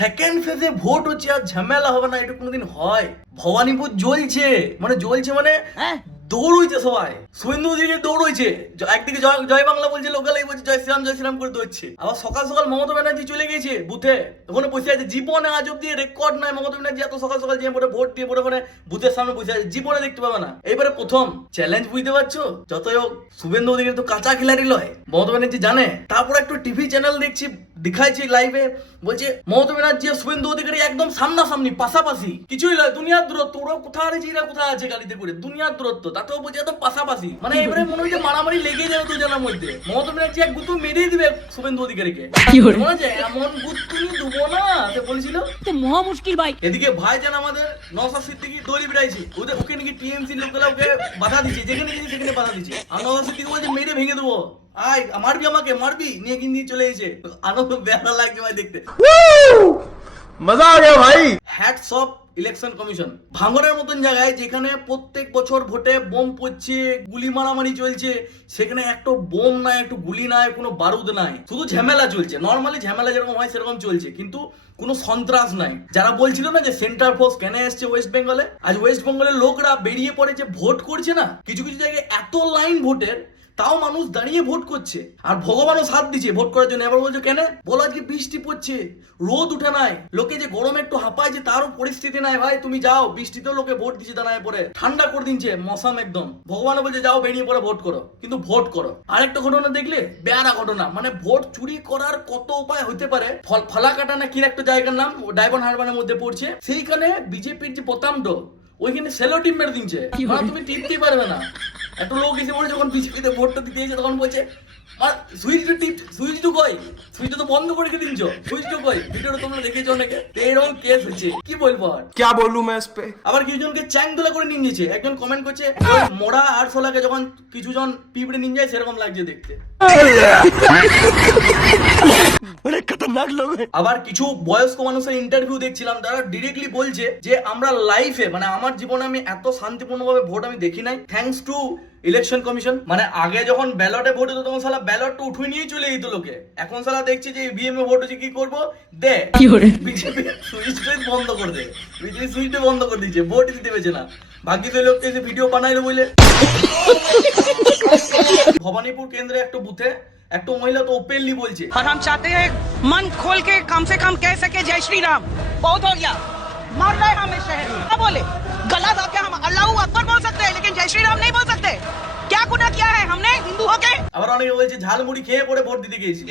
Second ফেজে vote হচ্ছে আর ঝামেলা হবে না, এটা কোনোদিন হয়? ভবানীপুর জ্বলছে মানে দৌড় হইছে সবাই, শুভেন্দু অধিকারী দৌড় হইছে, একদিকে জয় বাংলা বলছে, লোকালেই বলছে জয় শ্রীরাম করে দৌড়ছে। আবার সকাল সকাল মমতা ব্যানার্জি চলে গেছে বুথে, ওখানে বসে আছে। জীবনে আজ অব্দি রেকর্ড নাই মমতা ব্যানার্জি এত সকাল সকাল যে ভোট দিয়ে ওখানে বুথের সামনে বসে আছে, জীবনে দেখতে পাবে না। এইবারে প্রথম চ্যালেঞ্জ, বুঝতে পারছো? যতই হোক শুভেন্দু অধিকারী তো কাঁচা খিলাড়ি লয়, মমতা ব্যানার্জি জানে। তারপর একটু টিভি চ্যানেল দেখছি, দেখাইছে লাইভে, বলছে মমতা ব্যানার্জি আর শুভেন্দু অধিকারী একদম সামনাসামনি পাশাপাশি, কিছুই নয়, দুনিয়ার দূরত্ব, ওরা কোথায় আছে এরা কোথায় আছে গাড়িতে করে, দুনিয়ার দূরত্ব, তাতেও বলছে একদম পাশাপাশি। মানে এবারে মনে হচ্ছে মারামারি লেগে যাবে দুজনের মধ্যে, মমতা ব্যানার্জি এক গুতু মেরেই দিবে শুভেন্দু অধিকারীকে। মনে হচ্ছে এমন গুত তুমি দেবো না, সে বলেছিল তো মহা মুশকিল ভাই। এদিকে ভাইজান আমাদের নওশাদ সিদ্দিকী দড়ি বেড়াইছে, ওকে নাকি টিএমসি লোকেরা ওকে বাধা দিচ্ছে, যেখানে গেছে সেখানে বাধা দিচ্ছে। আর নওশাদ সিদ্দিকী বলছে মেরে ভেঙে দেবো, আয় মারবি আমাকে মারবি, নিয়ে নিয়ে চলে এসেছে। আনন্দ বেড়া লাগছে ভাই দেখতে, মজা আ গয়া ভাই। Hats off election commission. ভাঙরের মতন জায়গায় যেখানে প্রত্যেক বছর ভোটে বোম পড়ছে, গুলি মারামারি চলছে, সেখানে একটা বোম নাই, একটু গুলি নাই, কোনো বারুদ নাই, শুধু ঝামেলা চলছে। নর্মালি ঝামেলা যেরকম হয় সেরকম চলছে, কিন্তু কোনো সন্ত্রাস নাই। যারা বলছিল না যে সেন্ট্রাল ফোর্স কেন এসছে ওয়েস্ট বেঙ্গলে, আজ ওয়েস্ট বেঙ্গলের লোকরা বেরিয়ে পড়ে যে ভোট করছে না, কিছু কিছু জায়গায় এত লাইন ভোটের, তাও মানুষ দাঁড়িয়ে ভোট করছে। আর ভগবানও সাথ দিচ্ছে ভোট করার জন্য। এবার বলছো কেন? বলো আজকে বৃষ্টি পড়ছে, রোদ উঠে নাই, লোকে যে গরমে একটু হাঁপায় যে তারও পরিস্থিতি নাই। ভাই তুমি যাও, বৃষ্টিতেও লোকে ভোট দিচ্ছে দাঁড়ায় পরে, ঠান্ডা করে দিচ্ছে মৌসুম একদম। ভগবানও বলছে যাও বেরিয়ে পড়ে ভোট করো, কিন্তু ভোট করো। আরেকটা ঘটনা দেখলে, বেয়ারা ঘটনা, মানে ভোট চুরি করার কত উপায় হতে পারে। ফালাকাটা না কি একটা জায়গার নাম, ডায়মন্ড হারবারের মধ্যে পড়ছে, সেইখানে বিজেপির যে প্রতামড, ওইখানে সেলো টিম মেরে দিচ্ছে, তুমি টিপতেই পারবে না। একটা লোক এসে বলে যখন বিজেপিতে ভোটটা দিতে এসে তখন বলছে সুইচ তো বন্ধ করে রেখে দিনছো, সুইচ টু কই, ভিডিওটা তোমরা দেখেছো অনেকে, এরকম কেস হচ্ছে। কি বলবো আর, क्या बोलूं मैं इस पे। আবার কিছুজনকে চ্যাংদোলা করে নিয়ে নিয়েছে। একজন কমেন্ট করছে মোড়া আর সোলাকে যখন কিছুজন পিঁপড়ে নিয়ে যায় সেরকম লাগছে দেখতে। আবার কিছু বয়স্ক মানুষের ইন্টারভিউ দেখছিলাম, তারা ডিরেক্টলি বলছে যে আমরা লাইফে, মানে আমার জীবনে আমি এত শান্তিপূর্ণভাবে ভোট আমি দেখি নাই, থ্যাঙ্কস টু ইলেকশন কমিশন। মানে আগে যখন ব্যালটে ভোট হতো তখন সালা ব্যালটটা উঠে নিয়ে চলে যেত লোকে, এখন সালা দেখছি যে ইভিএম এ ভোট হচ্ছে, কি করবো দে, বিজেপি সুইচটা বন্ধ করে দে, বিজেপি সুইচটা বন্ধ করে দিচ্ছে, ভোট দিতে পেরেছে না। ভাগ্যিস ওই লোককে এসে ভিডিও বানাইলো বলে। ভবানীপুর কেন্দ্রে একটা বুথে একটা মহিলা তো ওপেনলি বলছে, और हम चाहते हैं मन खोल के कम से कम कह सके जय श्री राम। बहुत हो गया, मर रहे हम इस शहर में। क्या बोले? गला दबा के हम अल्लाह अकबर बोल सकते हैं, लेकिन जय श्री राम नहीं बोल सकते। क्या गुनाह किया है हमने हिंदू होके? আবার অনেকে বলছে ঝালমুড়ি খেয়ে পরে ভোট দিতে গিয়েছি।